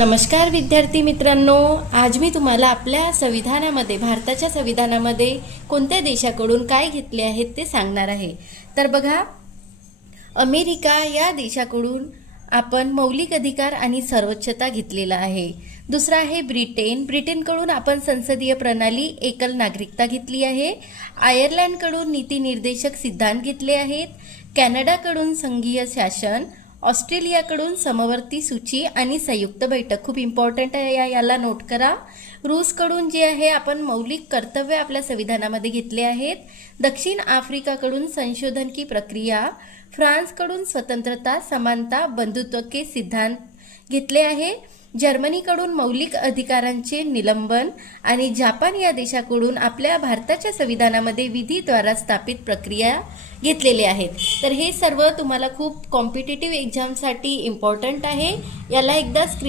नमस्कार विद्यार्थी मित्रांनो, आज मी तुम्हाला आपल्या संविधानामध्ये भारताच्या संविधानामध्ये कोणत्या देशाकडून काय घेतले आहेत ते सांगणार आहे। तर बघा, अमेरिका या देशाकडून आपण मौलिक अधिकार आणि सर्वोच्चता घेतलेला आहे। दुसरा आहे ब्रिटनकडून आपण संसदीय प्रणाली, एकल नागरिकता घेतली आहे। आयर्लंडकडून नीती निर्देशक सिद्धांत घेतले आहेत। कॅनडाकडून संघीय शासन, ऑस्ट्रेलियाकडून समवर्ती सूची आणि संयुक्त बैठक, खूप इम्पॉर्टंट आहे, याला नोट करा। रूसकडून जे आहे आपण मौलिक कर्तव्य आपल्या संविधानामध्ये घेतले आहेत। दक्षिण आफ्रिकाकडून संशोधन की प्रक्रिया, फ्रान्सकडून स्वतंत्रता, समानता, बंधुत्व के सिद्धांत घेतले आहे। जर्मनीकडून मौलिक अधिकारांचे निलंबन आणि जपान या देशाकडून आपल्या भारताच्या संविधानामध्ये विधीद्वारा स्थापित प्रक्रिया घेतलेले आहेत। तर हे सर्व तुम्हाला खूप कॉम्पिटिटिव्ह एक्झामसाठी इम्पॉर्टंट आहे, याला एकदा स्क्रीन